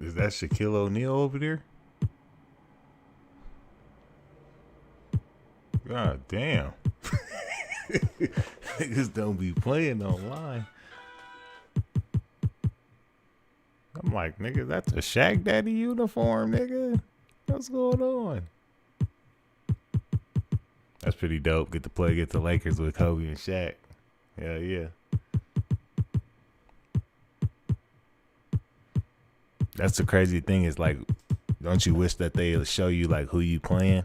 Is that Shaquille O'Neal over there? God damn. Niggas don't be playing online. I'm like, nigga, that's a Shaq Daddy uniform, nigga. What's going on? That's pretty dope. Get to play against the Lakers with Kobe and Shaq. Hell yeah. That's the crazy thing is like, don't you wish that they show you like who you playing?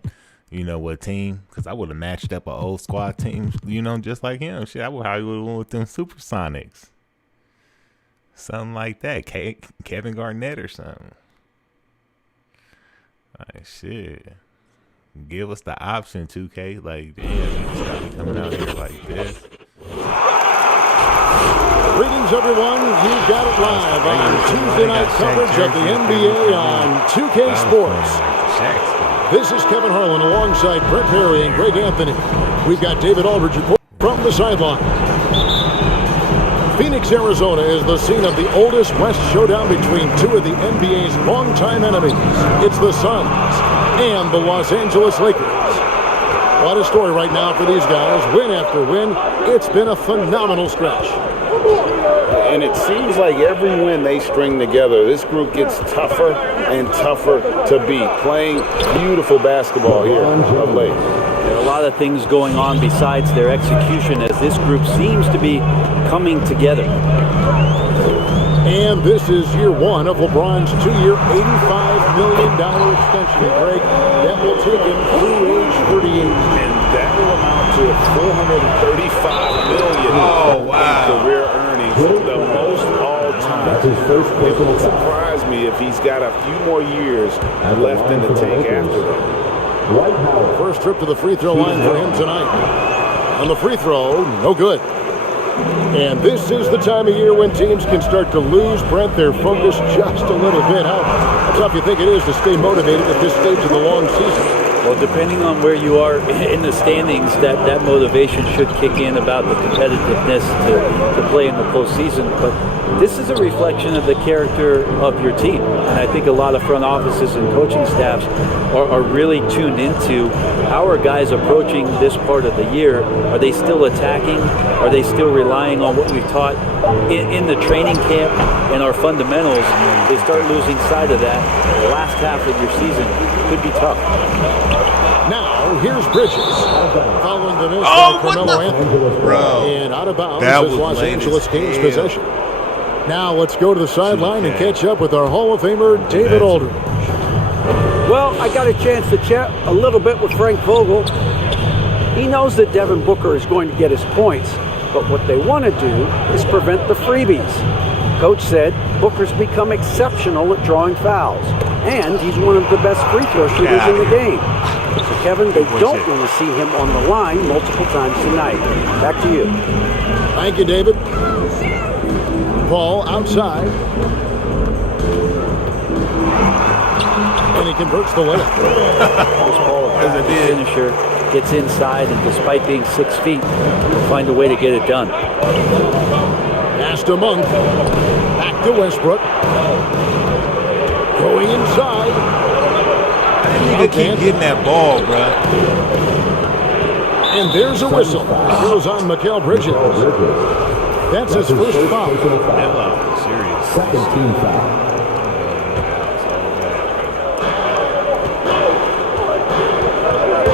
You know what team? Because I would have matched up an old squad team, you know, just like him. Shit, I would have went with them Supersonics. Something like that. Kevin Garnett or something. Like, shit. Give us the option, 2K. Like, damn, you just got me coming out here like this. Greetings, everyone. You've got it live on Tuesday night coverage of the NBA on 2K Sports. This is Kevin Harlan alongside Brett Perry and Greg Anthony. We've got David Aldridge from the sideline. Phoenix, Arizona is the scene of the oldest West showdown between two of the NBA's longtime enemies. It's the Suns and the Los Angeles Lakers. What a story right now for these guys. Win after win. It's been a phenomenal stretch. And it seems like every win they string together, this group gets tougher and tougher to beat. Playing beautiful basketball here of late. There are a lot of things going on besides their execution as this group seems to be coming together. And this is year one of LeBron's two-year, $85 million extension, Greg. That will take him through age 38. And that will amount to $435 million in career earnings, the most all-time. It won't surprise me if he's got a few more years left in the tank after that. First trip to the free throw line for him tonight. On the free throw, no good. And this is the time of year when teams can start to lose, Brent, their focus just a little bit. How tough you think it is to stay motivated at this stage of the long season? Well, depending on where you are in the standings, that motivation should kick in about the competitiveness to play in the postseason. But this is a reflection of the character of your team. And I think a lot of front offices and coaching staffs are really tuned into how are guys approaching this part of the year. Are they still attacking? Are they still relying on what we've taught in the training camp and our fundamentals? They start losing sight of that. The last half of your season could be tough. Now, here's Bridges. Following the miss by Carmelo Anthony. Bro, and out of bounds as Los Angeles gains possession. Now, let's go to the sideline and catch up with our Hall of Famer, David Aldridge. Well, I got a chance to chat a little bit with Frank Vogel. He knows that Devin Booker is going to get his points, but what they want to do is prevent the freebies. Coach said Booker's become exceptional at drawing fouls, and he's one of the best free throw shooters in the game. So, Kevin, they don't want to see him on the line multiple times tonight. Back to you. Thank you, David. Ball outside. And he converts the layup. This ball as a finisher gets inside, and despite being 6 feet, will find a way to get it done. Pass to Monk. Back to Westbrook. Going inside. Nigga keep getting that ball, bro. And there's a whistle. It goes on Mikal Bridges. That's his first foul. Serious. Second team foul.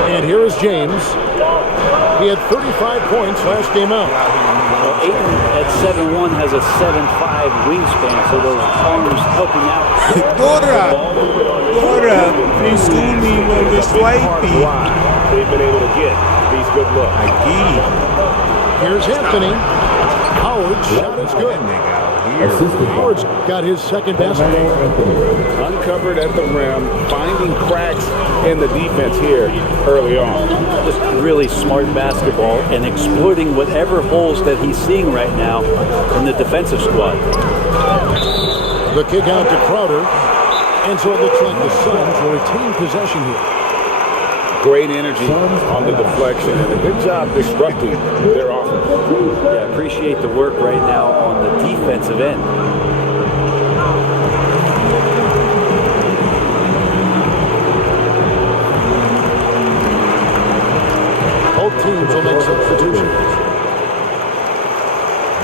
And here is James. He had 35 points last game out. Well, Ayton at 7'1" has a 7'5" wingspan, so those arms helping out. Dora, please school me, with a big part Slavey. why they've been able to get these good looks. Here's Anthony. Howard's shot is good. Howard's got his second basket. Uncovered at the rim, finding cracks in the defense here early on. Just really smart basketball and exploiting whatever holes that he's seeing right now in the defensive squad. The kick out to Crowder. And so it looks like the Suns will retain possession here. Great energy on the deflection and a good job disrupting their offense. Yeah, appreciate the work right now on the defensive end. Both teams will make substitutions.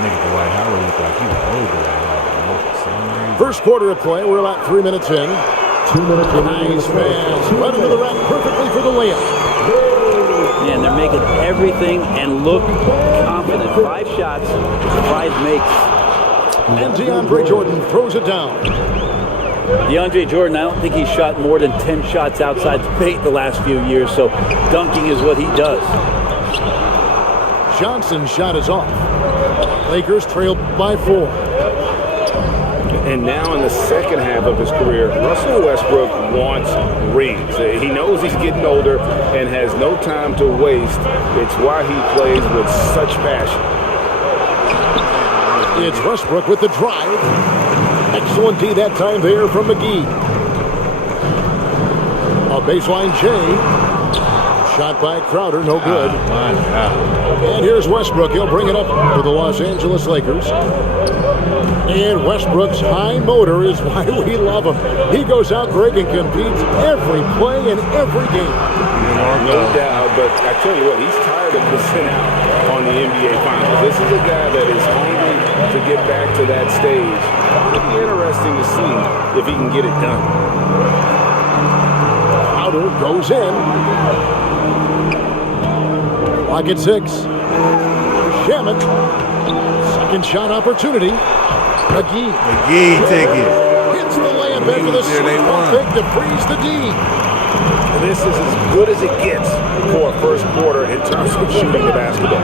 Nigga Dwight Howard looked like he was old Dwight Howard. First quarter of play. We're about 3 minutes in. 2 minutes. Nice pass. Right into the rack perfectly for the layup. Man, they're making everything and look confident. 5 shots, 5 makes. And DeAndre Jordan throws it down. DeAndre Jordan, I don't think he's shot more than 10 shots outside the paint the last few years, so dunking is what he does. Johnson's shot is off. Lakers trail by 4. And now in the second half of his career, Russell Westbrook wants rings. He knows he's getting older and has no time to waste. It's why he plays with such passion. It's Westbrook with the drive. Excellent D that time there from McGee. A baseline J. Shot by Crowder, no good. And here's Westbrook. He'll bring it up for the Los Angeles Lakers. And Westbrook's high motor is why we love him. He goes out, Greg, and competes every play and every game. No doubt, but I tell you what, he's tired of missing out on the NBA Finals. This is a guy that is hungry to get back to that stage. It'll be interesting to see if he can get it done. Crowder goes in. Clock at 6. Shaman. Second shot opportunity. McGee take it. hits the layup after the fake to freeze the D. This is as good as it gets for a first quarter in terms of shooting the basketball.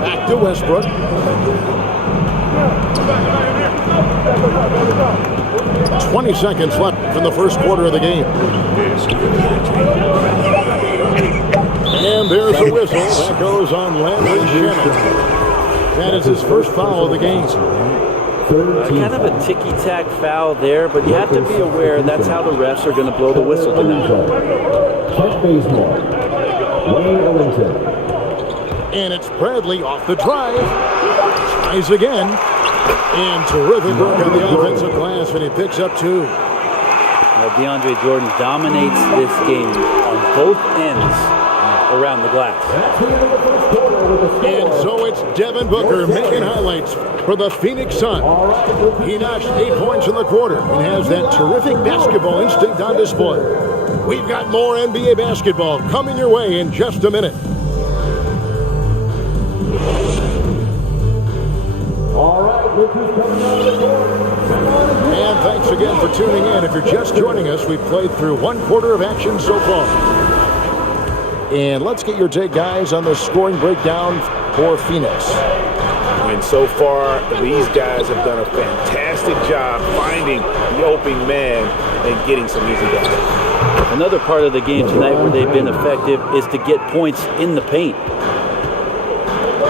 Back to Westbrook. 20 seconds left in the first quarter of the game. And there's a whistle. That goes on Landry Shaman. That is his first foul of the game. Kind of a ticky-tack foul there, but you have to be aware that's how the refs are going to blow the whistle tonight. And it's Bradley off the drive. Tries again. And terrific work on the offensive glass, and he picks up 2. DeAndre Jordan dominates this game on both ends around the glass. And so it's Devin Booker making highlights for the Phoenix Suns. He notched 8 points in the quarter and has that terrific basketball instinct on display. We've got more NBA basketball coming your way in just a minute. And thanks again for tuning in. If you're just joining us, we've played through 1 quarter of action so far. And let's get your take, guys, on the scoring breakdown for Phoenix. And so far, these guys have done a fantastic job finding the open man and getting some easy baskets. Another part of the game tonight where they've been effective is to get points in the paint.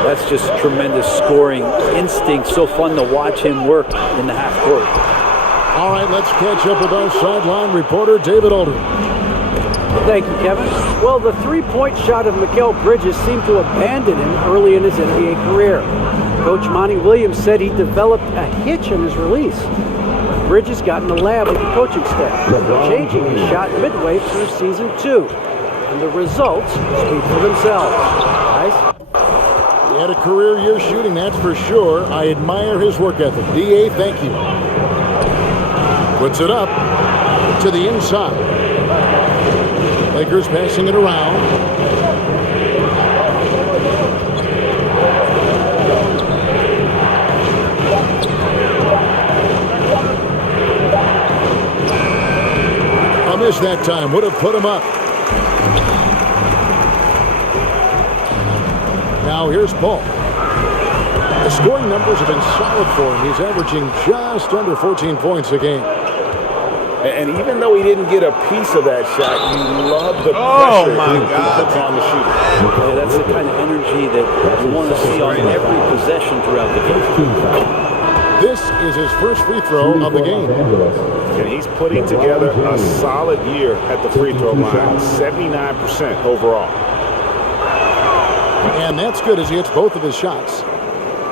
That's just tremendous scoring instinct. So fun to watch him work in the half court. All right, let's catch up with our sideline reporter, David Aldridge. Thank you, Kevin. Well, the three-point shot of Mikal Bridges seemed to abandon him early in his NBA career. Coach Monty Williams said he developed a hitch in his release. Bridges got in the lab with the coaching staff, changing his shot midway through season 2. And the results speak for themselves. Guys? He had a career year shooting, that's for sure. I admire his work ethic. D.A., thank you. Puts it up to the inside. Lakers passing it around. A Missed that time. Would have put him up. Now here's Paul. The scoring numbers have been solid for him. He's averaging just under 14 points a game. And even though he didn't get a piece of that shot, you love the pressure he puts on the shooter. Yeah, that's the kind of energy that you want to see on every possession throughout the game. This is his first free throw of the game. And he's putting together a solid year at the free throw line, 79% overall. And that's good as he hits both of his shots.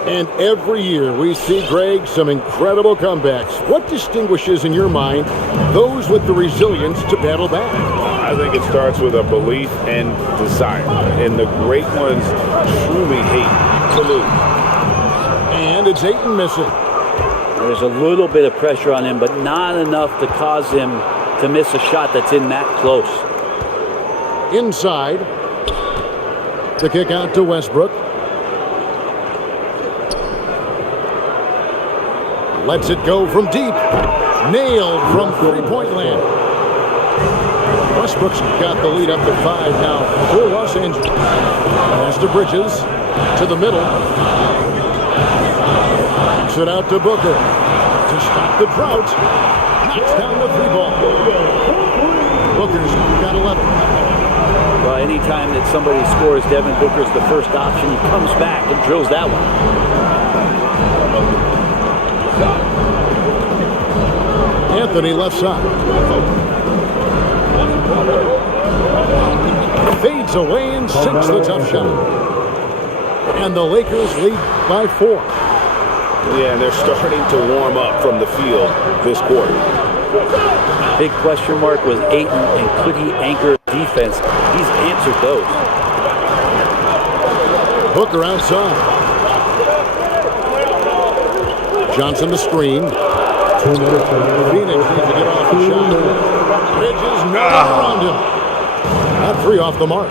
And every year we see, Greg, some incredible comebacks. What distinguishes, in your mind, those with the resilience to battle back? I think it starts with a belief and desire. And the great ones truly hate to lose. And it's Ayton missing. There's a little bit of pressure on him, but not enough to cause him to miss a shot that's in that close. Inside. The kick out to Westbrook. Lets it go from deep. Nailed from three-point land. Westbrook's got the lead up to 5 now for Los Angeles. Pass to Bridges. To the middle. Kicks it out to Booker. To stop the drought. Knocks down the three ball. Booker's got 11. Well, anytime that somebody scores, Devin Booker's the first option. He comes back and drills that one. Anthony left side. Fades away and sinks the tough shot. And the Lakers lead by 4. Yeah, and they're starting to warm up from the field this quarter. Big question mark was Ayton, and could he anchor defense? He's answered those. Booker outside. Johnson the screen. Phoenix needs to get off the shot. Bridges not around him. That 3 off the mark.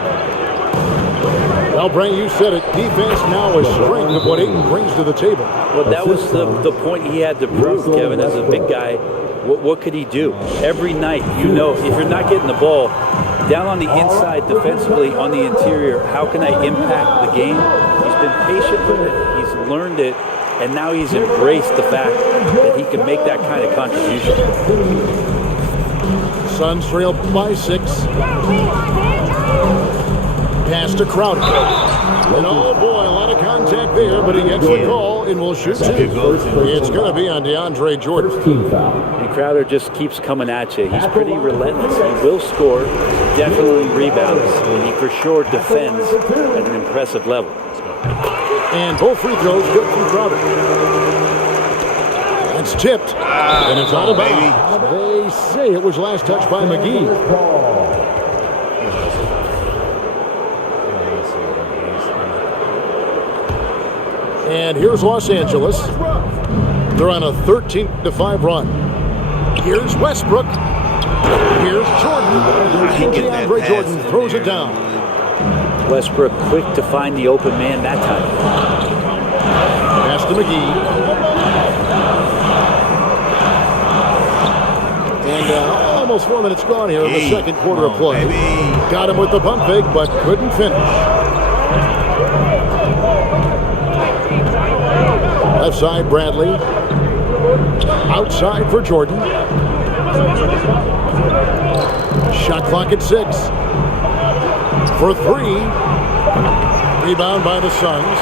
Well, Brent, you said it. Defense now is strength of what Ayton brings to the table. Well, that was the point he had to prove, Kevin, as a big guy. What could he do? Every night, you know, if you're not getting the ball down on the inside defensively, on the interior, how can I impact the game? He's been patient with it. He's learned it. And now he's embraced the fact that he can make that kind of contribution. Suns trail by 6. Pass to Crowder. And oh boy, a lot of contact there, but he gets the call and will shoot 2. It's going to be on DeAndre Jordan. And Crowder just keeps coming at you. He's pretty relentless. He will score, definitely rebounds, and he for sure defends at an impressive level. And both free throws good from Crowder. That's tipped. And it's out of bounds. They say it was last touched by McGee. And here's Los Angeles. They're on a 13-5 run. Here's Westbrook. Here's Jordan. DeAndre Jordan throws it down. Westbrook quick to find the open man that time. Pass to McGee. And almost 4 minutes gone here in the second quarter of play. Got him with the pump fake, but couldn't finish. Left side, Bradley. Outside for Jordan. Shot clock at 6. For 3. Rebound by the Suns.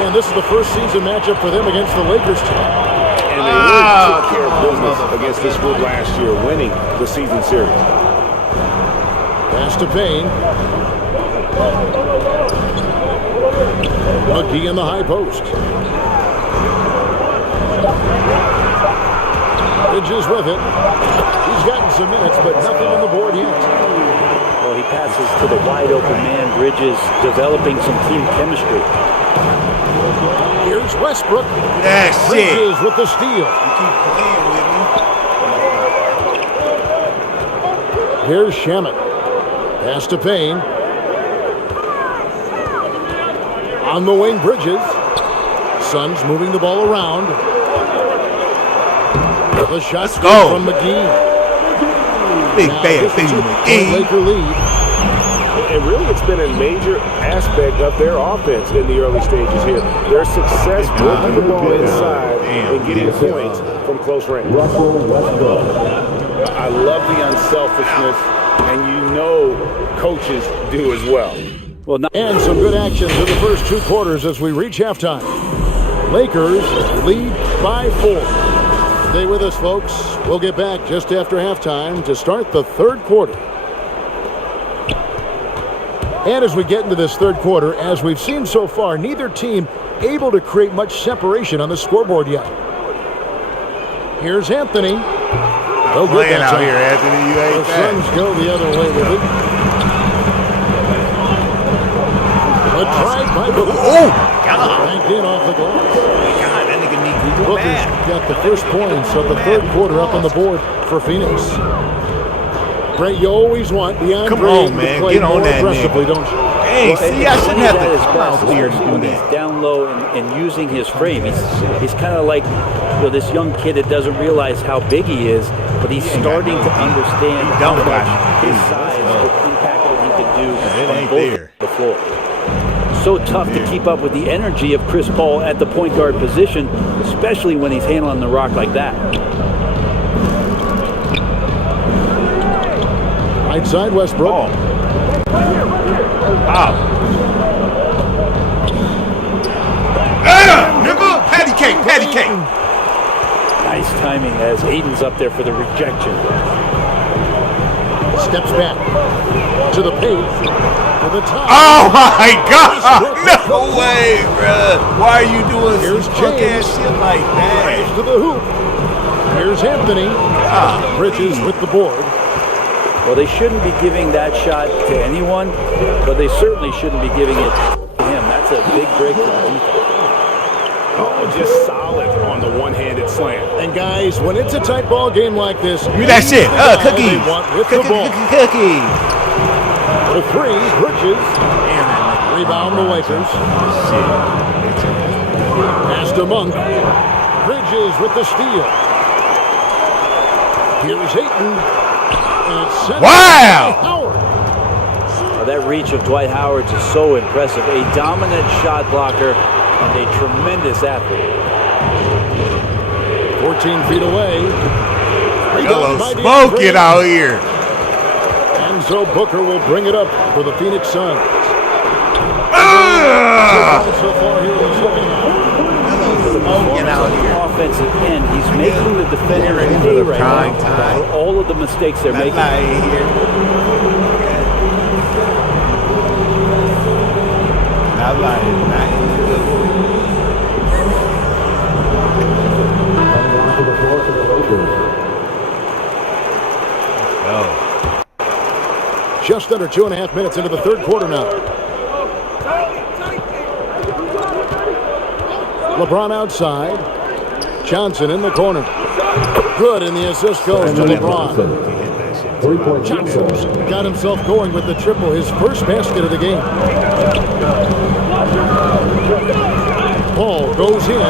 And this is the first season matchup for them against the Lakers team. And they really took care of business against this group last year, winning the season series. Pass to Payne. McGee in the high post. Bridges with it. He's gotten some minutes, but nothing on the board yet. Well, he passes to the wide open man. Bridges developing some team chemistry. Here's Westbrook. That's Bridges with the steal. Keep playing with me. Here's Shamet. Pass to Payne. On the wing, Bridges. Suns moving the ball around. The shot from McGee. Big Now, bad this is a thing. two-point Laker lead. And really, it's been a major aspect of their offense in the early stages here. Their success working the ball inside and getting points from close range. I love the unselfishness, and you know coaches do as well. Well, And some good action to the first two quarters as we reach halftime. Lakers lead by 4. Stay with us, folks. We'll get back just after halftime to start the third quarter. And as we get into this third quarter, as we've seen so far, neither team able to create much separation on the scoreboard yet. Here's Anthony. No good Playing that out time. here, Anthony. You ain't The Suns go the other way with it. But tried by Booker. Oh, God. Banked in off the glass. God, that nigga need Google Booker's Maps. got the first points of the third quarter up on the board for Phoenix. Great, you always want the Andre Come on, to man. play Get on more that aggressively, nigga. don't you? Hey, see, I shouldn't have to his come best, out here to do when he's that. down low and using his frame. He's kind of like this young kid that doesn't realize how big he is, but he's starting to understand how much his size could impact what he can do on both the floor. So tough to keep up with the energy of Chris Paul at the point guard position, especially when he's handling the rock like that. Right side, Westbrook. Oh. Nigga, patty cake. Nice timing as Aiden's up there for the rejection. Steps back to the paint. To the top. Oh my God! No way, bruh. Why are you doing Here's some fuck James. ass shit like that? To the hoop. Here's Anthony. Bridges with the board. Well, they shouldn't be giving that shot to anyone, but they certainly shouldn't be giving it to him. That's a big break for the defense. Oh, just solid on the one-handed slam. And guys, when it's a tight ball game like this, Give me that shit. Cookies. They want with the ball. Cookies. The three, Bridges. Rebound the Lakers. Pass to Monk. Bridges with the steal. Here's Ayton. And it's sent Wow. by Howard. That reach of Dwight Howard is so impressive. A dominant shot blocker and a tremendous athlete. 14 feet away. Hello, Rebound by smoke DeAndre. it out here. And so Booker will bring it up for the Phoenix Suns. So far here in the second half. Smoking out here. Offensive end, he's making the defender ready for pay the right prime now time. for all of the mistakes they're making. Out here. I like it. Oh. Just under 2.5 minutes into the third quarter now. LeBron outside. Johnson in the corner. Good, and the assist goes to LeBron. Johnson's got himself going with the triple, his first basket of the game. Ball goes in.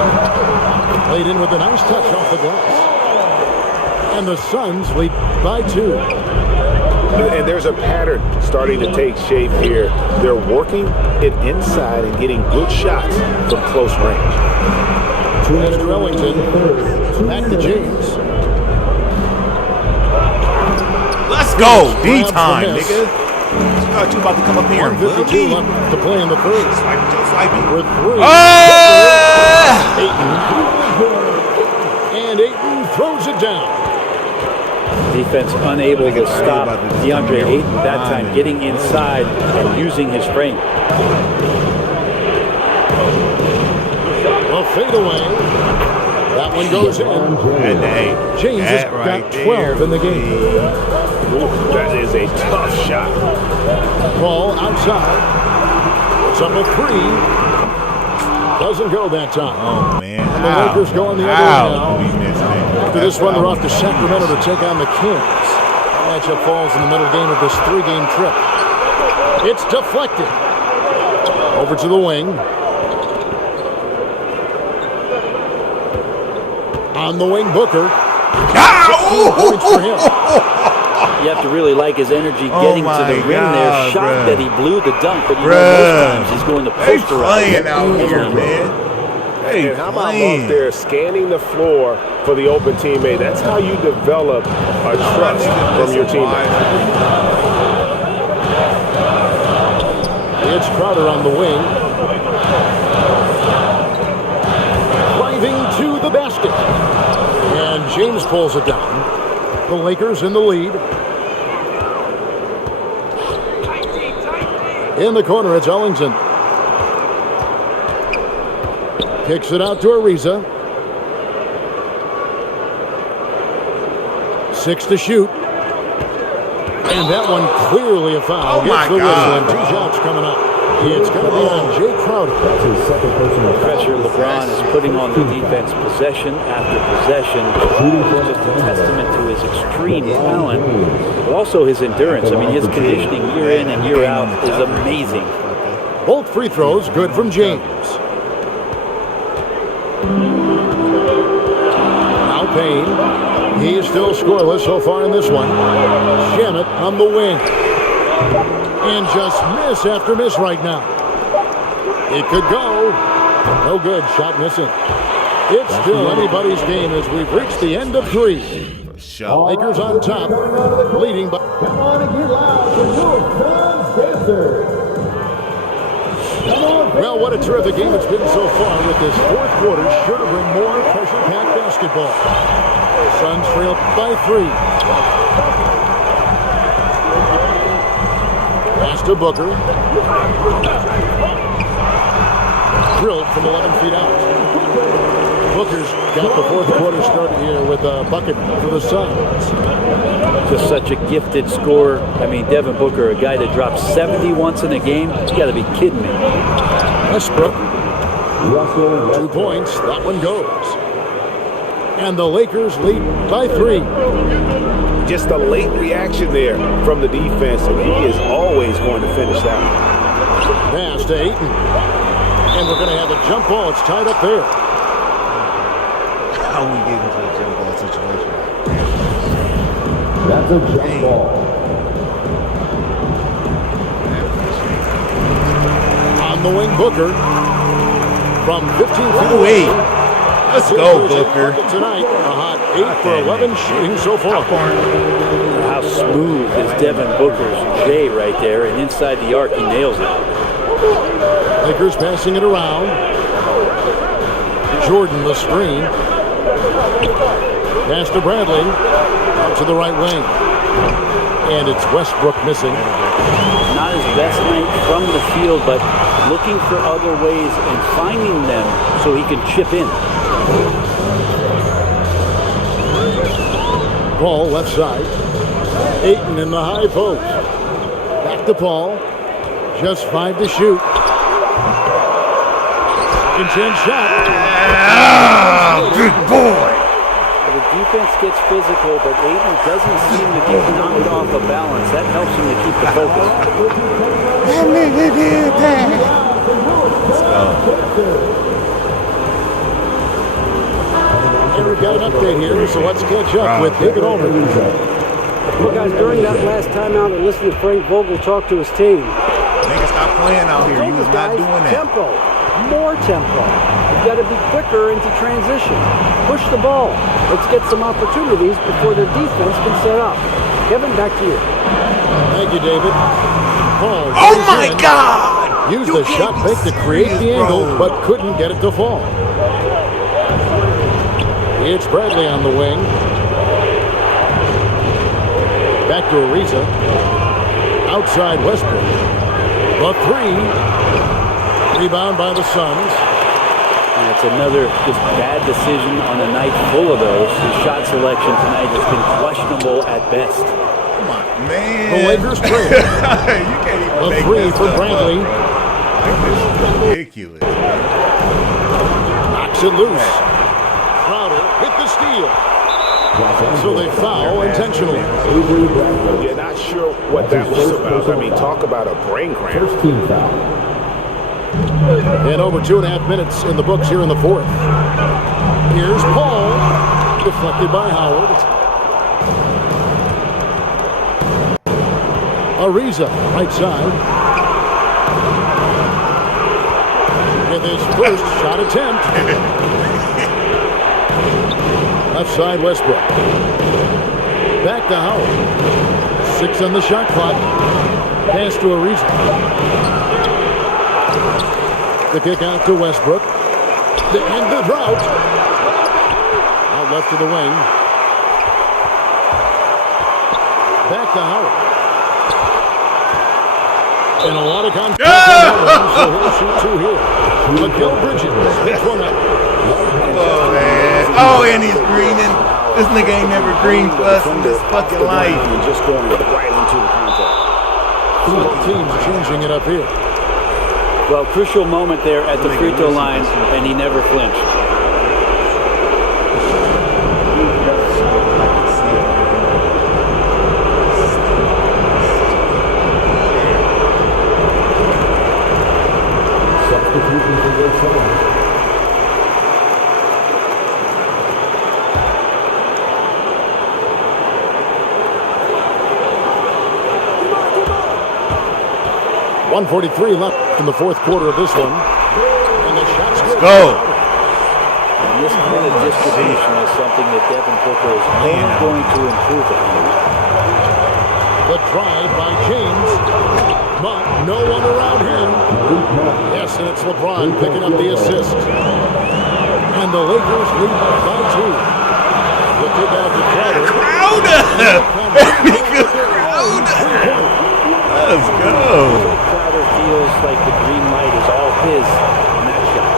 Played in with a nice touch off the glass. And the Suns lead by 2. And there's a pattern starting to take shape here. They're working it inside and getting good shots from close range. Mr. Ellington. Back to James. Let's go. D Grabs the time, miss. nigga. Thought you about to come up here and 1:52 boogie. left to play in the third. Swiping. With 3. Ah! And Ayton throws it down. Defense unable to stop DeAndre Ayton that time, getting inside and using his frame. A fadeaway. That one goes in. James has got 12 in the game. Ooh, that is a tough shot. Ball outside. It's up a 3. Doesn't go that time. Oh, man. And the Lakers going the other way now. We missed it. After this one, they're off to Sacramento to take on the Kings. That matchup falls in the middle game of this 3-game trip. It's deflected. Over to the wing. On the wing, Booker. 16 points for him. You have to really like his energy getting to the rim there. Shocked that he blew the dunk, but you know most times he's going to posterize. Playing out here, man. And how about up there scanning the floor for the open teammate? That's how you develop a trust from your teammate. It's Crowder on the wing. Driving to the basket. And James pulls it down. The Lakers in the lead. In the corner, it's Ellington. Kicks it out to Ariza. 6 to shoot. And that one clearly a foul. Oh, my Gets the God. whistle, and 2 shots coming up. It's going to be on Jay Crowder. That's his second personal foul. Pressure LeBron is putting on the defense possession after possession. It's just a testament to his extreme talent, but also his endurance. I mean, his conditioning year in and year out is amazing. Both free throws good from James. Now Payne. He is still scoreless so far in this one. Shamet on the wing. And just miss after miss right now. It could go. No good. Shot missing. It's still anybody's game as we've reached the end of 3. Lakers on top, leading by. Come on and get loud for your son's dancer. Well, what a terrific game it's been so far with this fourth quarter. Sure to bring more pressure-packed basketball. Suns trail by 3. Pass to Booker. Drilled from 11 feet out. Booker's got the fourth quarter started here with a bucket for the Suns. Just such a gifted scorer. I mean, Devin Booker, a guy that drops 70 once in a game. You got to be kidding me. Westbrook. 2 points. That one goes. And the Lakers lead by 3. Just a late reaction there from the defense, and he is always going to finish that one. Pass to Ayton. And we're going to have a jump ball. It's tied up there. How we get into a jump ball situation? That's a jump ball. On the wing, Booker. From 15 feet away. away. Let's go, Booker. Tonight, a hot 8 for 11 shooting so far. How smooth is Devin Booker's J right there, and inside the arc, he nails it. Lakers passing it around. Jordan the screen. Pass to Bradley. Out to the right wing. And it's Westbrook missing. Not his best night from the field, but looking for other ways and finding them so he can chip in. Paul left side. Ayton in the high post. Back to Paul. Just 5 to shoot. Intense shot. Good boy. The defense gets physical, but Ayton doesn't seem to get knocked off of balance. That helps him to keep the focus. That nigga did that. Let's go. And we've got an update here, so let's catch up with David Aldridge. Well, guys, during that last timeout, I listened to Frank Vogel talk to his team. Nigga, stop playing out here. You was not doing that. Tempo, more tempo. You've got to be quicker into transition. Push the ball. Let's get some opportunities before their defense can set up. Kevin, back to you. Thank you, David. Paul Oh goes my in, God! used You the shot can't fake to be create the serious, angle, bro. but couldn't get it to fall. It's Bradley on the wing. Back to Ariza. Outside Westbrook. The 3. Rebound by the Suns. And it's another just bad decision on a night full of those. His shot selection tonight has been questionable at best. Come on, man. The Lakers trail. You can't even The make 3 this for stuff Bradley. up. Like, this is ridiculous. Knocks it loose. Crowder hit the steal. So they foul intentionally. You're not sure what that was about. I mean, talk about a brain cramp. First team foul. And over 2.5 minutes in the books here in the fourth. Here's Paul. Deflected by Howard. Ariza, right side. With his first shot attempt. Left side, Westbrook. Back to Howard. 6 on the shot clock. Pass to Ariza. The kick out to Westbrook. To end the drought. Out left to the wing. Back to Howard. And a lot of contact. So he'll shoot 2 here. Mikal Bridges hits one up. Oh, man. Oh, and he's greening. This nigga ain't never green for us in this fucking life. And just going right into the contact. Both teams changing it up here. Well, crucial moment there at the free throw line, and he never flinched. Substitution for your side. .143 left in the fourth quarter of this one. And the shot's good. Go. And this kind of distribution is something that Devin Booker is only going to improve on. The drive by James. But no one around him. Yes, and it's LeBron picking up the assist. And the Lakers lead by 2. The kick out to Crowder. Let's go. Crowder feels like the green light is all his on that shot.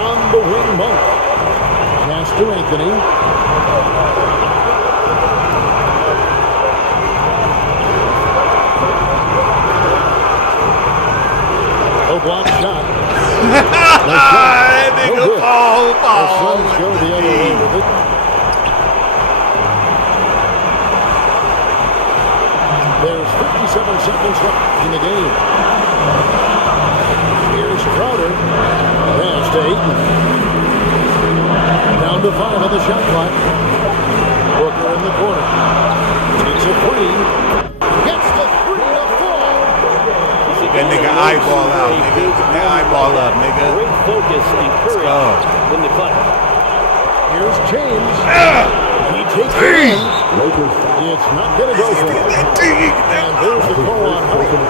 On the wing, Monk. Pass to Anthony. No block shot. No shot. That nigga No good. The fall. Suns go the other way with it. There's 57 seconds left in the game. Here's Crowder. Pass to Ayton. Down to 5 on the shot clock. Booker in the corner. Takes a 3. Gets the 3 to fall. That nigga eyeball out, nigga. That eyeball up, nigga. Great focus and courage in the clutch. Here's James. He takes it in. It's not going to go for him. And there's the call on Howard.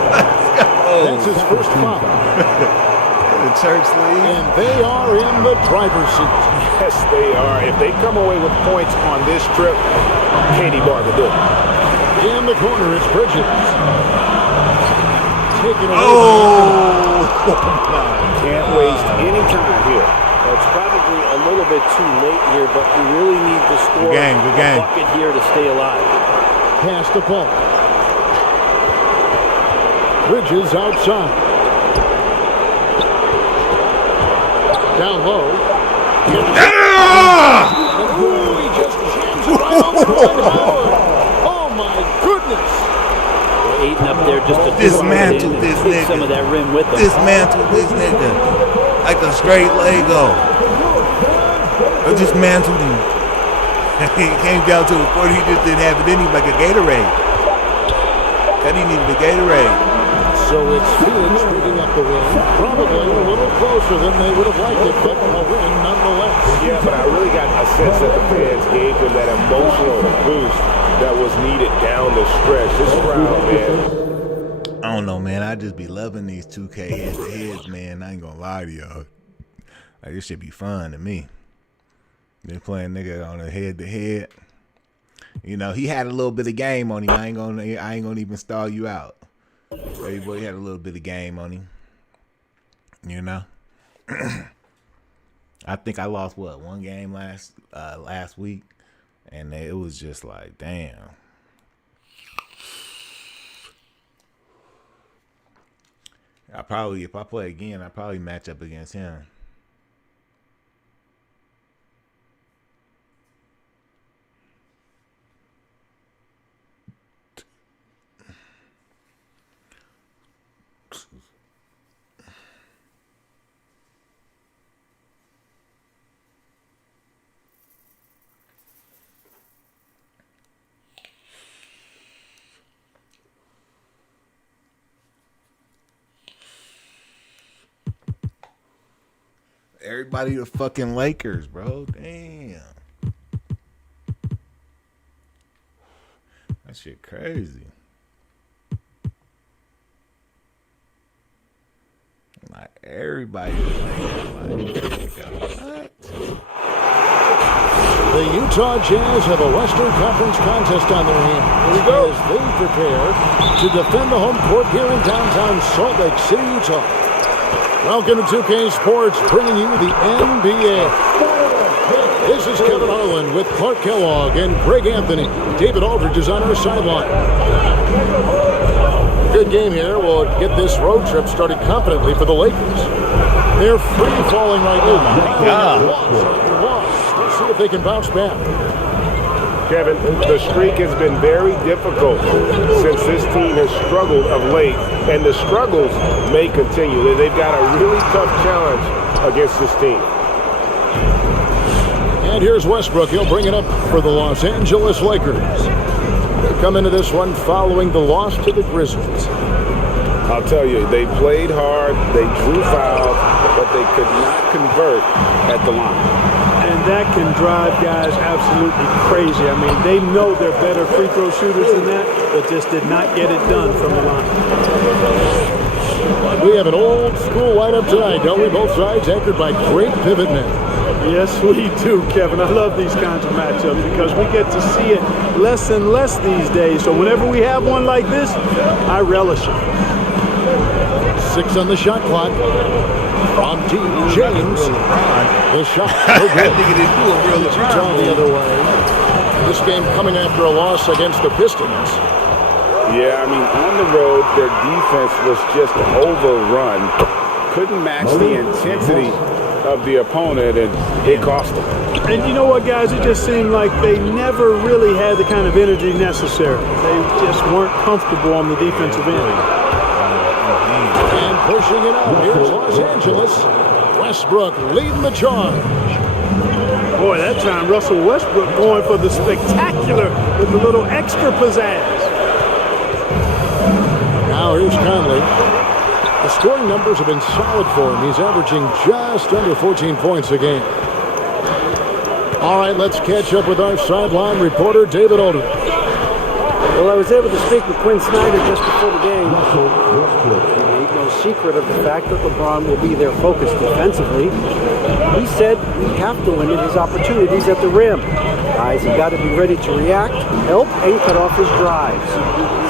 That's his first foul. The church league. And they are in the driver's seat. Yes, they are. If they come away with points on this trip, Katie Barber do it. In the corner, it's Bridges. Taken away. Oh! Can't waste any time here. It's probably a little bit too late here, but you really need to score Good game. a bucket here to stay alive. Pass to Paul. Bridges outside. Down low. Ooh, he just jams it right on the Dwight Howard. Oh my goodness. Ayton up there just to Dismantle throw it in this and take nigga. some of that rim with him. Dismantle this nigga like a straight Lego. I dismantled him. He came down to a 40. He just didn't have it in him like a Gatorade. That he needed a Gatorade. So it's Phoenix picking up the win. Probably a little closer than they would have liked it, but a win nonetheless. Yeah, but I really got a sense that the fans gave them that emotional boost that was needed down the stretch. This crowd, man. I don't know, man. I just be loving these 2K head-to-heads, man. I ain't gonna lie to y'all. Like, this should be fun to me. Been playing nigga on a head-to-head. You know, he had a little bit of game on him. I ain't gonna even stall you out. Baby boy had a little bit of game on him. You know? I think I lost one game last week, and it was just like, damn. If I play again, I probably match up against him. Everybody the fucking Lakers, bro. Damn. That shit crazy. Like everybody. What? The Utah Jazz have a Western Conference contest on their hands as they prepare to defend the home court here in downtown Salt Lake City, Utah. Welcome to 2K Sports, bringing you the NBA. This is Kevin Harlan with Clark Kellogg and Greg Anthony. David Aldridge is on our sideline. Good game here. We'll get this road trip started confidently for the Lakers. They're free falling right now. Oh, my God. Let's see if they can bounce back. Kevin, the streak has been very difficult since this team has struggled of late, and the struggles may continue. They've got a really tough challenge against this team. And here's Westbrook. He'll bring it up for the Los Angeles Lakers. They come into this one following the loss to the Grizzlies. I'll tell you, they played hard, they drew fouls, but they could not convert at the line. And that can drive guys absolutely crazy. I mean, they know they're better free throw shooters than that, but just did not get it done from the line. We have an old school lineup tonight, don't we? Both sides anchored by great pivot men. Yes, we do, Kevin. I love these kinds of matchups because we get to see it less and less these days. So whenever we have one like this, I relish it. 6 on the shot clock. From Team James. The shot. No good. Utah the other way. This game coming after a loss against the Pistons. Yeah, I mean, on the road, their defense was just overrun. Couldn't match the intensity of the opponent, and it cost them. And you know what, guys? It just seemed like they never really had the kind of energy necessary. They just weren't comfortable on the defensive end. And pushing it up, here's Los Angeles. Westbrook leading the charge. Boy, that time Russell Westbrook going for the spectacular with a little extra pizzazz. Now here's Conley. The scoring numbers have been solid for him. He's averaging just under 14 points a game. All right, let's catch up with our sideline reporter, David Aldridge. Well, I was able to speak with Quinn Snyder just before the game. He made no secret of the fact that LeBron will be their focus defensively. He said we have to limit his opportunities at the rim. Guys, you got to be ready to react, help, and cut off his drives.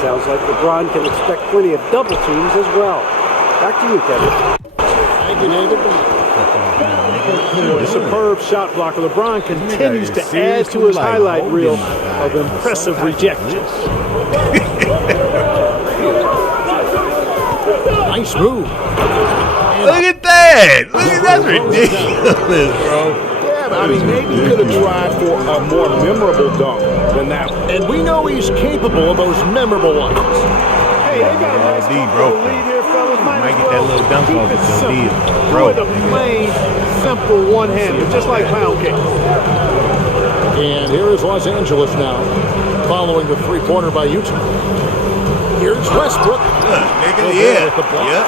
Sounds like LeBron can expect plenty of double teams as well. Back to you, Kevin. Thank you, David. A superb shot blocker. LeBron continues to add to his highlight reel of impressive rejections. Nice move. Look at that. Look at that. Ridiculous, bro. Yeah, but I mean, maybe he could have tried for a more memorable dunk than that one. And we know he's capable of those memorable ones. Hey, they got a nice D, bro. lead here, fellas. Might get that little dunk off Keep it with simple. your D, Do bro. it a plain, simple one-hander, just like pound cake. And here is Los Angeles now, following the three-pointer by Utah. Here's Westbrook. Nigga, Gobert yeah. with the block. Yep.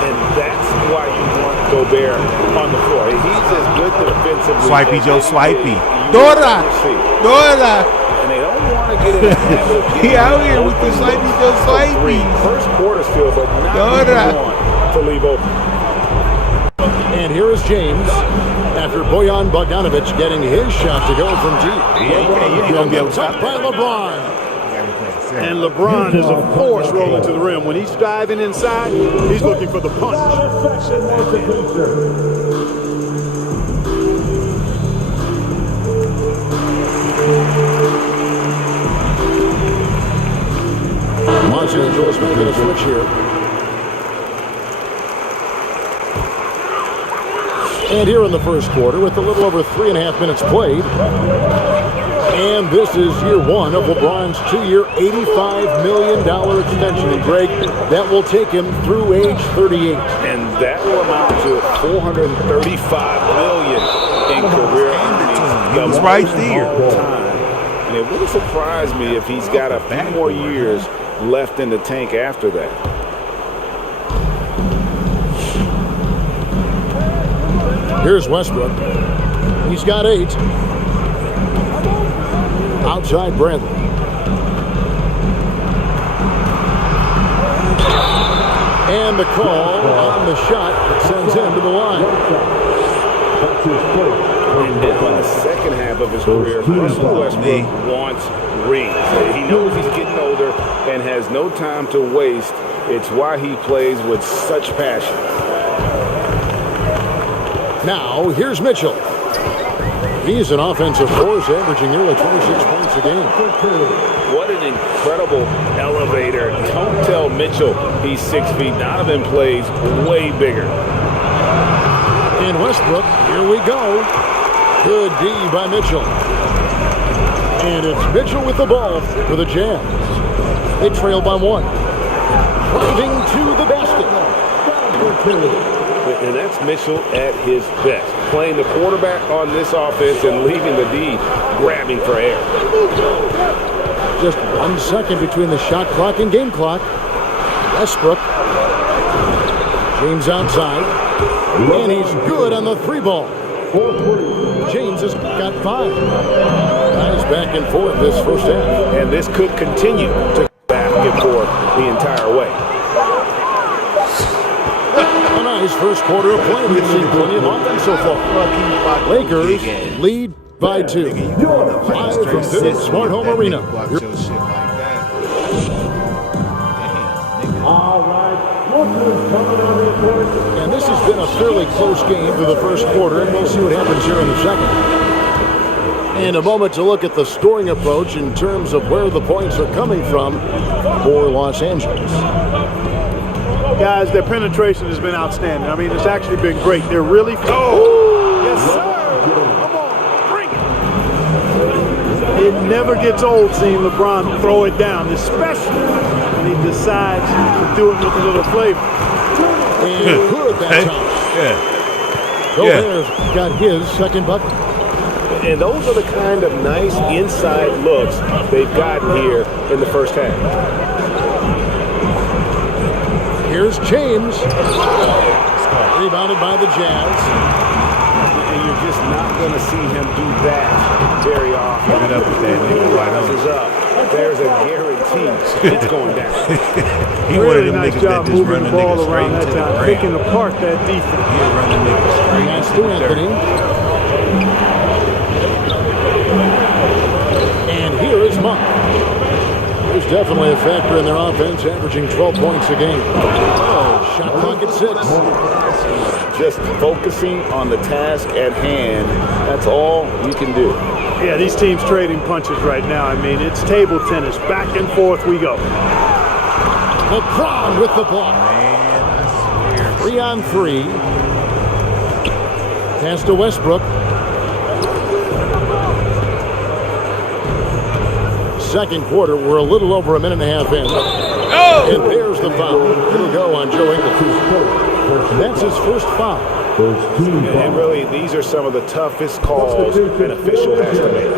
And that's why you want Gobert on the floor. He's as good defensively. Swipey as Joe anybody Swipey. you Dora. ever see. Dora. And they don't want to get in the habit of He out here with the Swipey Joe Swipey. First quarter still, but not Dora. want to leave open. And here is James after Bojan Bogdanovic getting his shot to go from deep. You ain't gonna be able to stop Top by LeBron. And LeBron is a force rolling to the rim. When he's diving inside, he's looking for the punch. Los Angeles making a switch here. And here in the first quarter with a little over 3.5 minutes played. And this is year one of LeBron's 2-year, $85 million extension. And Greg, that will take him through age 38. And that will amount to $435 million in career earnings. He was right there. All time. And it wouldn't surprise me if he's got a few more years left in the tank after that. Here's Westbrook. He's got 8. Outside Bradley. And the call on the shot that sends him to the line. In the second half of his career, Russell Westbrook wants rings. He knows he's getting older and has no time to waste. It's why he plays with such passion. Now, here's Mitchell. He's an offensive force, averaging nearly 26 points a game. What an incredible elevator. Don't tell Mitchell he's 6 feet. Donovan plays way bigger. And Westbrook, here we go. Good D by Mitchell. And it's Mitchell with the ball for the Jazz. They trail by 1. Driving to the basket. And that's Mitchell at his best. Playing the quarterback on this offense and leaving the D grabbing for air. Just 1 second between the shot clock and game clock. Westbrook. James outside. And he's good on the 3 ball. James has got 5. Guys back and forth this first half. And this could continue to back and forth the entire way. A nice first quarter of play. We've seen plenty of offense so far. Lakers lead by 2. Live from Vivint Smart Home Arena. And this has been a fairly close game for the first quarter, and we'll see what happens here in the second. And a moment to look at the scoring approach in terms of where the points are coming from for Los Angeles. Guys, their penetration has been outstanding. I mean, it's actually been great. They're really... Oh! Yes, sir! Come on, bring it! It never gets old seeing LeBron throw it down, especially when he decides to do it with a little flavor. And good that time. Gobert's got his second bucket. And those are the kind of nice inside looks they've gotten here in the first half. Here's James. Rebounded by the Jazz. And you're just not going to see him do that very often. Give it up with that nigga right on. Up. There's a guarantee it's going down. He really nice job moving the ball around that time, picking apart that defense. That's to Anthony. And here is Monk. He's definitely a factor in their offense, averaging 12 points a game. Oh, shot clock at 6. Just focusing on the task at hand, that's all you can do. Yeah, these teams trading punches right now. I mean, it's table tennis. Back and forth we go. LeBron with the block. 3 on 3. Pass to Westbrook. Second quarter, we're a little over a minute and a half in. Oh! And there's the foul. It'll go on Joe Ingles. That's his first foul. And really, these are some of the toughest calls an official has to make.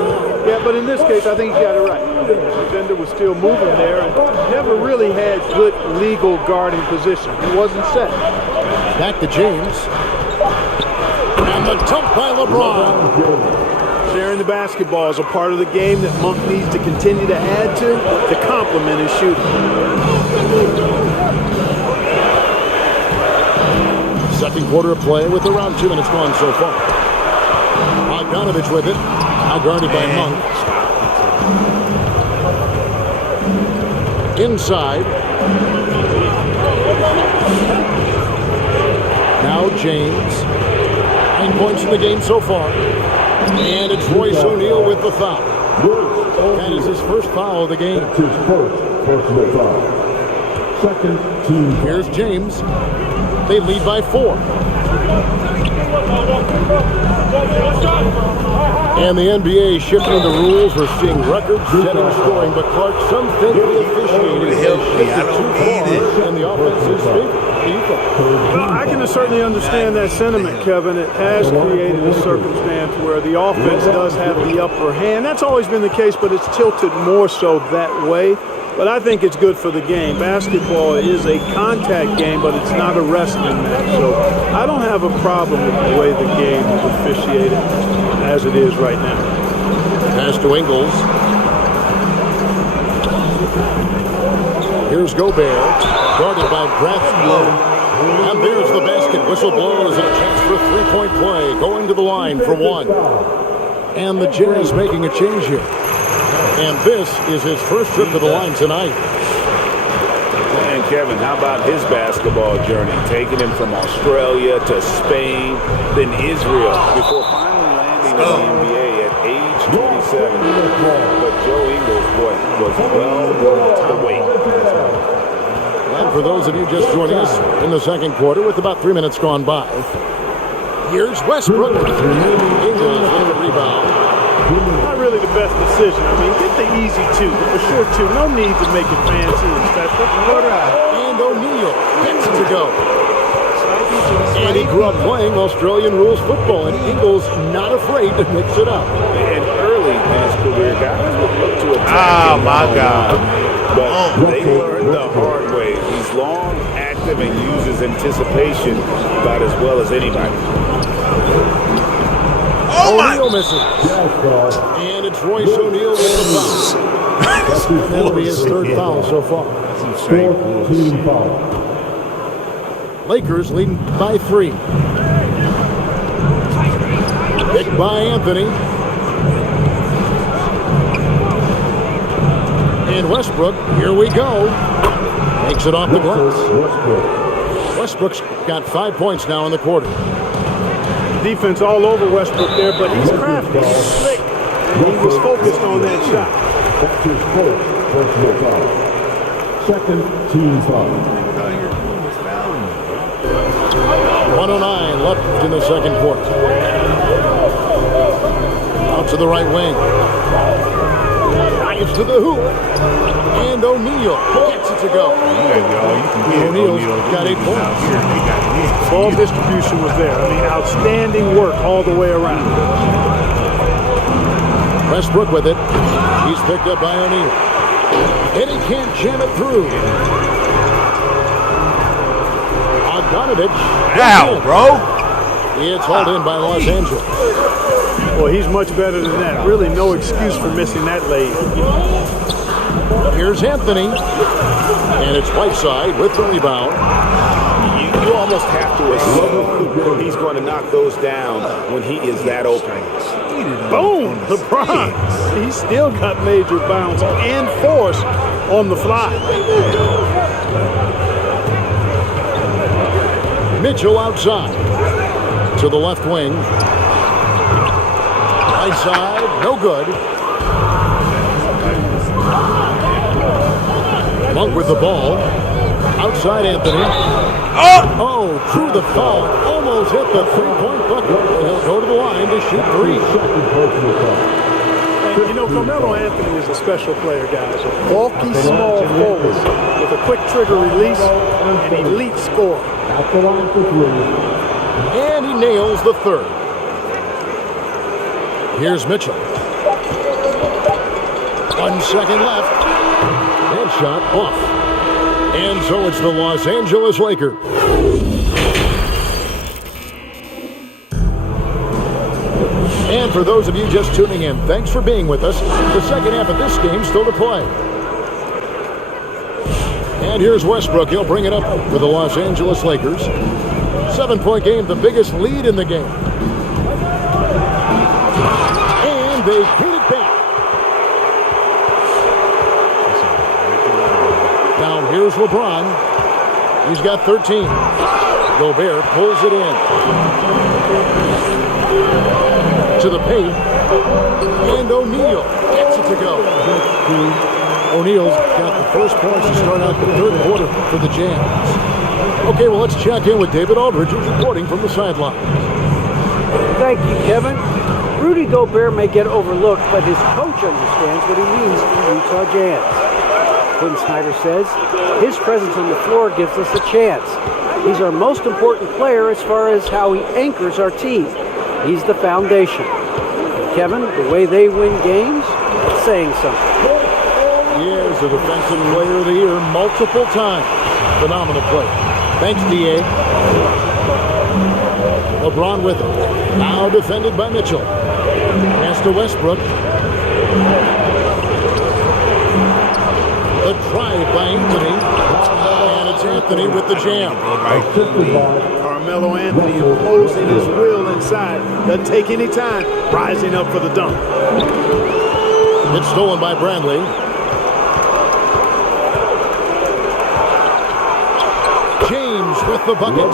Yeah, but in this case, I think he got it right. The defender was still moving there and never really had good legal guarding position. He wasn't set. Back to James. And the dunk by LeBron. Sharing the basketball is a part of the game that Monk needs to continue to add to complement his shooting. Second quarter of play with around 2 minutes gone so far. Bogdanovich with it. Now guarded by Monk. Inside. Now James. 9 points in the game so far. And it's Royce O'Neal with the foul. That is his first foul of the game. That's his first personal foul. Second team. Here's James. They lead by 4. And the NBA shifting the rules. We're seeing record-setting scoring, but Clark, some think the officiating has shifted too far, and the offense is favored. Well, I can certainly understand that sentiment, Kevin. It has created a circumstance where the offense does have the upper hand. That's always been the case, but it's tilted more so that way. But I think it's good for the game. Basketball is a contact game, but it's not a wrestling match. So I don't have a problem with the way the game is officiated as it is right now. Pass to Ingles. Here's Gobert, guarded by Bradford. And there's the basket. Whistle blows and a chance for a three-point play. Going to the line for one. And the Jazz making a change here. And this is his first trip to the line tonight. And Kevin, how about his basketball journey? Taking him from Australia to Spain, then Israel, before finally landing in the NBA at age 27. But Joe Ingles, boy, was well worth the wait. And for those of you just joining us in the second quarter with about 3 minutes gone by, here's Westbrook. Ingles with the rebound. Not really the best decision. I mean, get the easy two, for sure two. No need to make it fancy and special. And O'Neal gets it to go. And he grew up playing Australian rules football, and Ingles not afraid to mix it up. And early in his career, guys would look to attack Oh, him my God. But they learned the hard way. He's long, active, and uses anticipation about as well as anybody. O'Neal misses. And it's Royce O'Neal with the foul. That'll be his third foul so far. Lakers leading by 3. Picked by Anthony. And Westbrook, here we go. Makes it off the glass. Westbrook's got 5 points now in the quarter. Defense all over Westbrook there, but he's crafty, he's slick, and he was focused on that shot. That's his first personal foul. Second team foul. 1:09 left in the second quarter. Out to the right wing. Drives to the hoop. And O'Neal gets it to go. O'Neal's got 8 points. Ball distribution was there. I mean, outstanding work all the way around. Westbrook with it. He's picked up by O'Neal. And he can't jam it through. Bogdanovich. Ow, bro. It's hauled in by Los Angeles. Well, he's much better than that. Really no excuse for missing that lead. Here's Anthony. And it's Whiteside with the rebound. You almost have to assume he's going to knock those down when he is that open. Boom! LeBron. He's still got major bounce and force on the fly. Mitchell outside to the left wing. Right side, no good. Monk with the ball. Outside Anthony. Oh, through the foul. Almost hit the three-point bucket. He'll go to the line to shoot 3. And, you know, Carmelo Anthony is a special player, guys. A bulky, small forward with a quick trigger release and elite score. And he nails the third. Here's Mitchell. 1 second left. And shot off. And so it's the Los Angeles Lakers. And for those of you just tuning in, thanks for being with us. The second half of this game still to play. And here's Westbrook. He'll bring it up for the Los Angeles Lakers. 7-point game, the biggest lead in the game. And they get it back. Now here's LeBron. He's got 13. Gobert pulls it in. To the paint. And O'Neal gets it to go. O'Neal's got the first points to start out the third quarter for the Jazz. Okay, well, let's check in with David Aldridge, who's reporting from the sideline. Thank you, Kevin. Rudy Gobert may get overlooked, but his coach understands what he means to the Utah Jazz. Quinn Snyder says, his presence on the floor gives us a chance. He's our most important player as far as how he anchors our team. He's the foundation. Kevin, the way they win games, it's saying something. Here's the Defensive Player of the Year multiple times. Phenomenal play. Thanks, D.A. LeBron with him. Now defended by Mitchell. Pass to Westbrook. The drive by Anthony. And it's Anthony with the jam. Carmelo Anthony imposing his will inside. Doesn't take any time. Rising up for the dunk. It's stolen by Bradley. James with the bucket.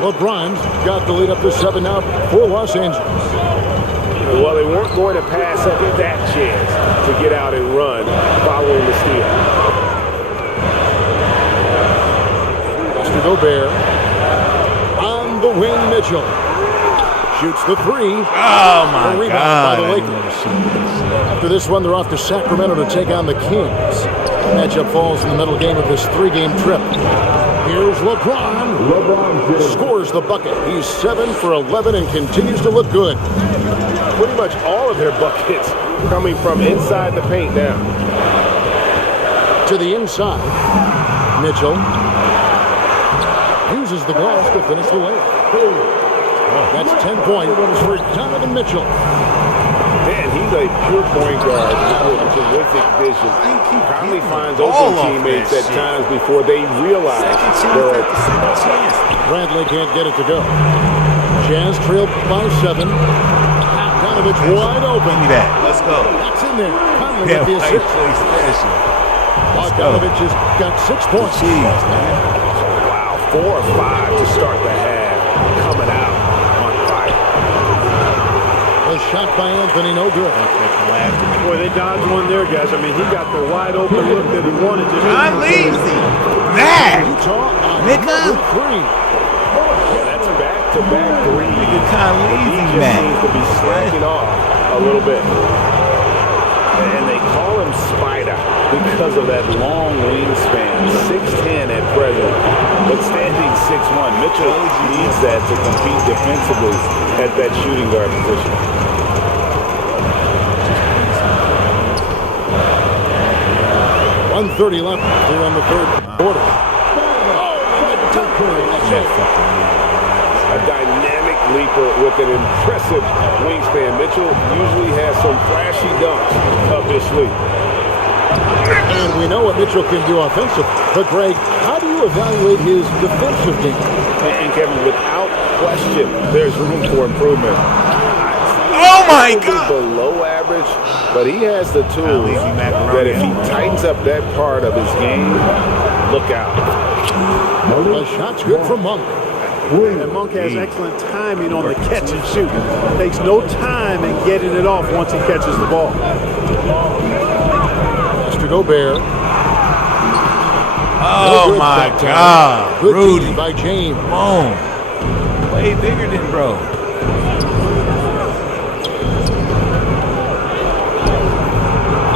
LeBron's got the lead up to 7 now for Los Angeles. Well, they weren't going to pass up that chance to get out and run following the steal. Mr. Gobert. On the wing, Mitchell. Shoots the three. Oh, my rebound God. by the Lakers. After this one, they're off to Sacramento to take on the Kings. The matchup falls in the middle game of this 3-game trip. Here's LeBron. Scores the bucket. He's 7 for 11 and continues to look good. Pretty much all of their buckets coming from inside the paint now. To the inside. Mitchell uses the glass to finish the layup. That's 10 points for Donovan Mitchell. Man, he's a pure point guard with terrific vision. Conley finds open teammates at times before they realize they're open. Bradley can't get it to go. Jazz trailed by 7. Bogdanovich wide open. Give me that. Let's go. That's in there. Conley with the assist. Bogdanovich has got 6 points. Wow, 4 or 5 to start the half. Coming out on fire. A shot by Anthony, no good. Boy, they dodged one there, guys. I mean, he got the wide open look that he wanted. I'm lazy. Mad. Utah on Nigga. number 3. Yeah, that's back-to-back 3. Nigga He just seems to be slacking off a little bit. And they call him Spider because of that long wingspan, 6'10" at present, but standing 6'1". Mitchell needs that to compete defensively at that shooting guard position. 1:30 left here in the third quarter. A dynamic leaper with an impressive wingspan. Mitchell usually has some flashy dunks up his sleeve. And we know what Mitchell can do offensively. But, Greg, how do you evaluate his defensive game? And Kevin, without question, there's room for improvement. Oh, my God. Below average, but he has the tools that if he tightens up that part of his game, look out. The shot's good from Monk. And Monk has excellent timing on the catch and shoot. Takes no time in getting it off once he catches the ball. Mr. Gobert. Oh, my God. Good Rudy. D by James. Boom. Way bigger than bro.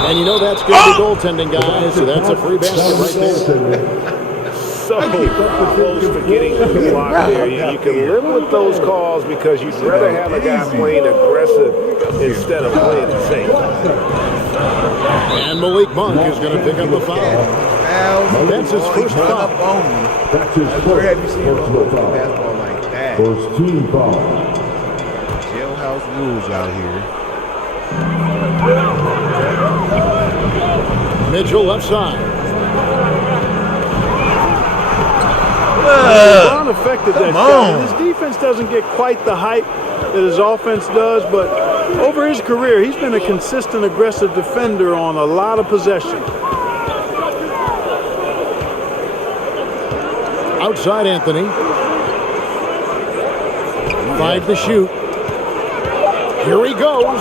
And you know that's going to be goaltending, guys. So that's a free basket right there. So close to getting to the block there. You can live with those calls because you'd rather have a guy playing aggressive instead of playing it safe. And Malik Monk is going to pick up the foul. That's his first foul. That's his Where have you seen a personal foul. basketball like that? First team foul. Jailhouse rules out here. Mitchell left side. LeBron affected that shot. His defense doesn't get quite the hype that his offense does, but over his career, he's been a consistent, aggressive defender on a lot of possession. Outside Anthony. 5 to shoot. Here he goes.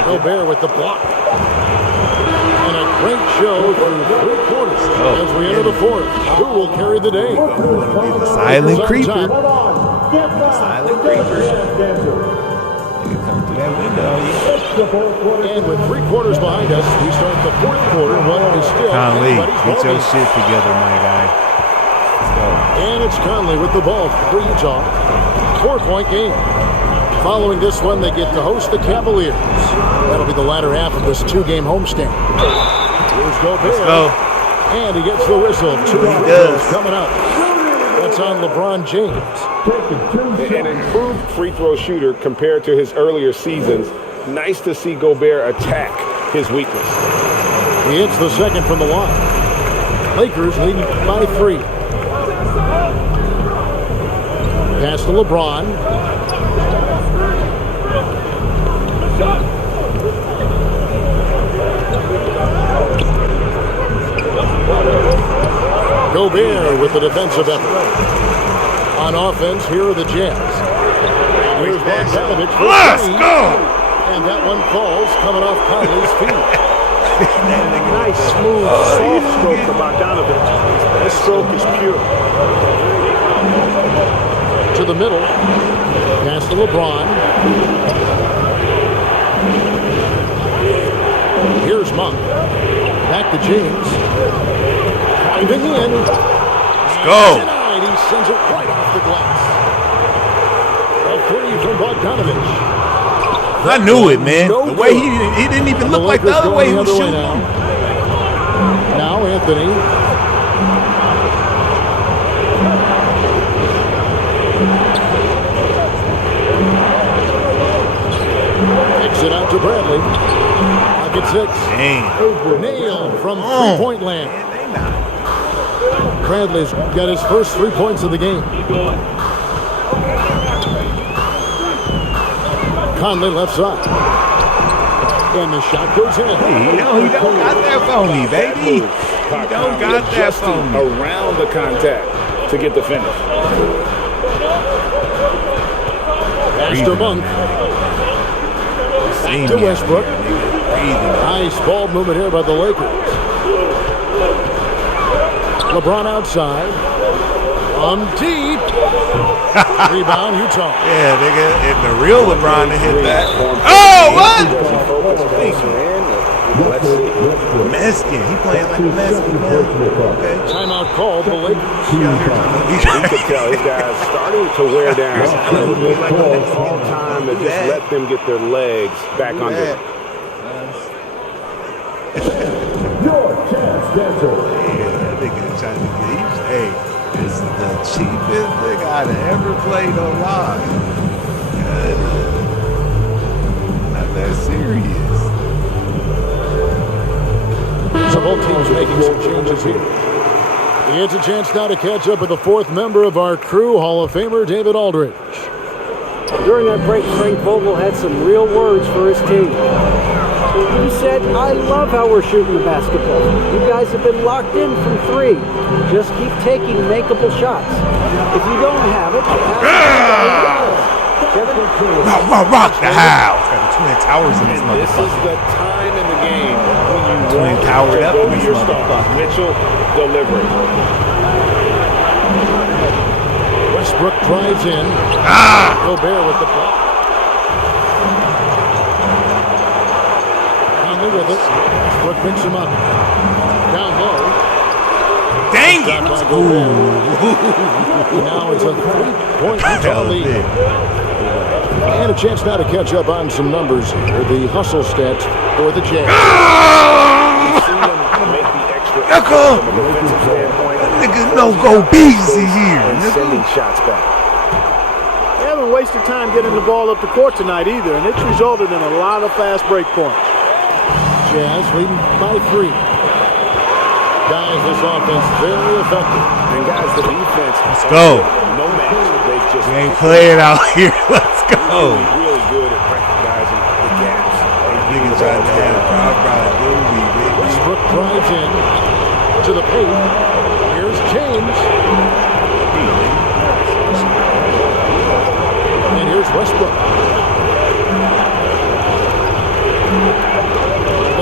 Gobert with the block. And a great show through 3 quarters as we enter the 4th. Who will carry the day? The silent creeper. Silent creeper. You come through that window. And with 3 quarters behind us, we start the 4th quarter. What is still Conley, anybody's get your ballgame. shit together, my guy. Let's go. And it's Conley with the ball for Utah. 4-point game. Following this one, they get to host the Cavaliers. That'll be the latter half of this 2-game homestand. Here's Gobert. Let's go. And he gets the whistle. 2 free throws coming up. That's on LeBron James. An improved free throw shooter compared to his earlier seasons. Nice to see Gobert attack his weakness. He hits the second from the line. Lakers leading by 3. Pass to LeBron. Gobert with the defensive effort. On offense, here are the Jazz. Here's Bogdanovich for Let's 3. go. And that one falls coming off Conley's feet. Nice, smooth, soft stroke to Bogdanovich. This stroke is pure. To the middle. Pass to LeBron. Here's Monk. Back to James. Driving in. Let's go. Denied. He sends it right off the glass. A 3 from Bogdanovich. I knew it, man. The way he didn't even look like the other way he was shooting. Now Anthony. Kicks it out to Bradley. Pocket 6. Dang. Nailed from three-point land. Bradley's got his first 3 points of the game. Conley left side. And the shot goes in. He don't got that for me, baby. He don't got that for me. Around the contact to get the finish. Pass to Monk. Back to Westbrook. Nice ball movement here by the Lakers. LeBron outside. From deep. Rebound, Utah. Yeah, nigga. And the real LeBron to hit that. Oh, what? Mexican. He playing like a Mexican. Okay. Timeout called the Lakers. You could tell his guys starting to wear down. It's all time to just let them get their legs back under it. Your chance, dancer. That nigga trying to get. Hey, this is the cheapest nigga I've ever played on live. Not that serious. So both teams making some changes here. He gets a chance now to catch up with the 4th member of our crew, Hall of Famer David Aldridge. During that break, Frank Vogel had some real words for his team. He said, I love how we're shooting the basketball. You guys have been locked in from 3. Just keep taking makeable shots. If you don't have it, Rock the house. Got the Twin Towers in this This motherfucker. is the time in the game when you Twin want Towered to up go in to this your star. motherfucker. Mitchell delivering. Westbrook drives in. Gobert with the block. Conley with it. Westbrook picks him up. Down low. Dang it. By Gobert. Now it's a 3-point Utah lead. And a chance now to catch up on some numbers here. The hustle stats for the Jazz. See them make the extra effort from a defensive standpoint. Nigga no go busy here. And sending shots back. They haven't wasted time getting the ball up the court tonight either, and it's resulted in a lot of fast break points. Jazz leading by 3. Guys, this offense very effective. And guys, the defense. Let's go. No match. They just We ain't playing out here. Let's go. really good at recognizing the gaps. Nigga trying to have pride do me, baby. Westbrook drives in to the paint. Here's James. And here's Westbrook.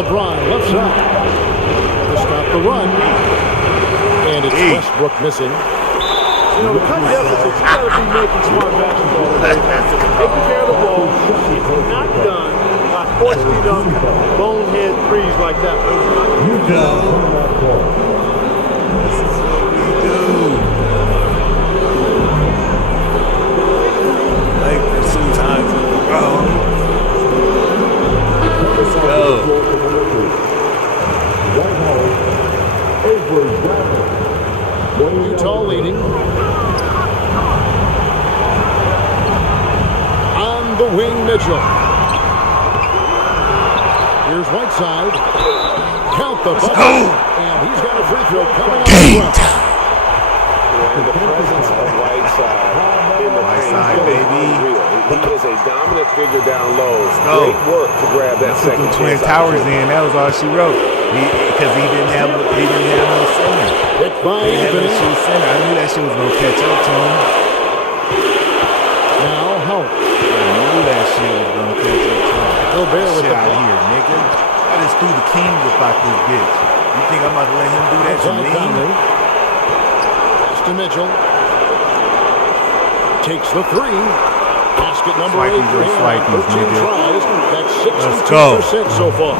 LeBron left side. To stop the run. And it's Westbrook missing. You know, the cut deficit, you got to be making smart basketball. Taking care of the ball. It's not done by forcing them bonehead threes like that. This is what we do. Like for 2 times in a row. Let's go. Utah leading. On the wing, Mitchell. Here's Whiteside. Count the bucket. And he's got a free throw coming up as well. And the presence of Whiteside in the Whiteside, paint is baby. unreal. He is a dominant figure down low. go. Great work to grab that Put second the Twin chance Towers opportunity. in. That was all she wrote. Because he didn't have no center. Hit by He had no Anthony. true center. I knew that shit was gonna catch up to him. Now Howard. I knew that shit was gonna catch up to him. Gobert with Shit the out block. here, nigga. I just threw the king about this bitch. You think I'm about to let him do that to Outside me? Conley. Pass to Mitchell. Takes the three. Basket number 8 Swipeys for or him. swipeys, 13 nigga. tries. That's Let's go. 62% so far.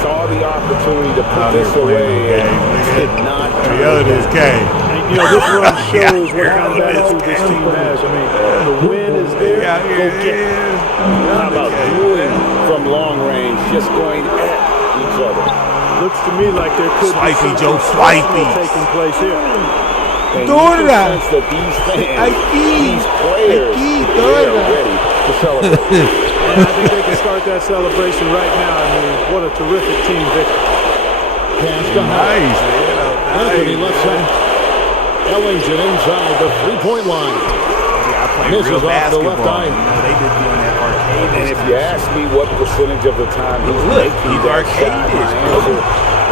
Saw the opportunity to put Out here this playing away no and games, did nigga. not The other is K. And, you know, this run shows what kind of attitude this team has. I mean, the win is there. Go get it. How about dueling from long range, just going at each other? Looks to me like there could Swipey, be Joe, something swipey. taking place here. And Do you it can now. sense that these fans, I keep- these players, I keep they doing are that. ready to celebrate. And I think they can start that celebration right now. I mean, what a terrific team victory. Pass to Howard. Nice, Anthony man. left side. Ellington inside the three-point line. I play Misses real off the basketball. left eye. You know, they just doing that arcade. And if you ask me what percentage of the time he's Look, making he's that shot, arcade-ish, my bro. answer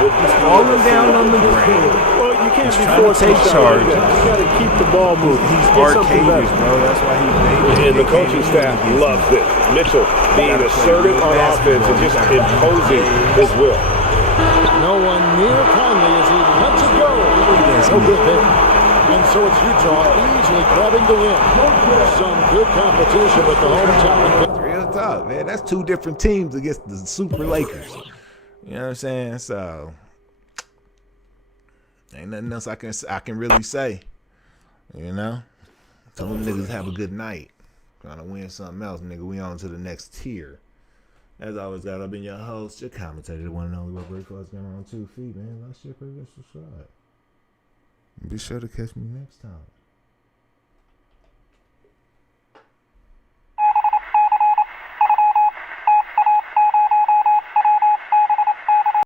would be falling down on the ground. Well, you can't be trying to forced to take shot charge. like that. You got to keep the ball moving. He's Get something arcade-ish, better. bro. That's why he made And the coaching staff loves it. Mitchell being assertive on offense and just imposing his will. No one near Conley as he lets it go. No good there. And so it's Utah easily grabbing the win. Some good competition with the hometown. Real talk, man. That's two different teams against the Super Lakers. You know what I'm saying? So ain't nothing else I can really say. You know? Tell them niggas have a good night. Trying to win something else, nigga. We on to the next tier. As always, guys, I've been your host, your commentator, the one and only what breakfast going on 2 feet, man. Like, share, subscribe. Be sure to catch me next time.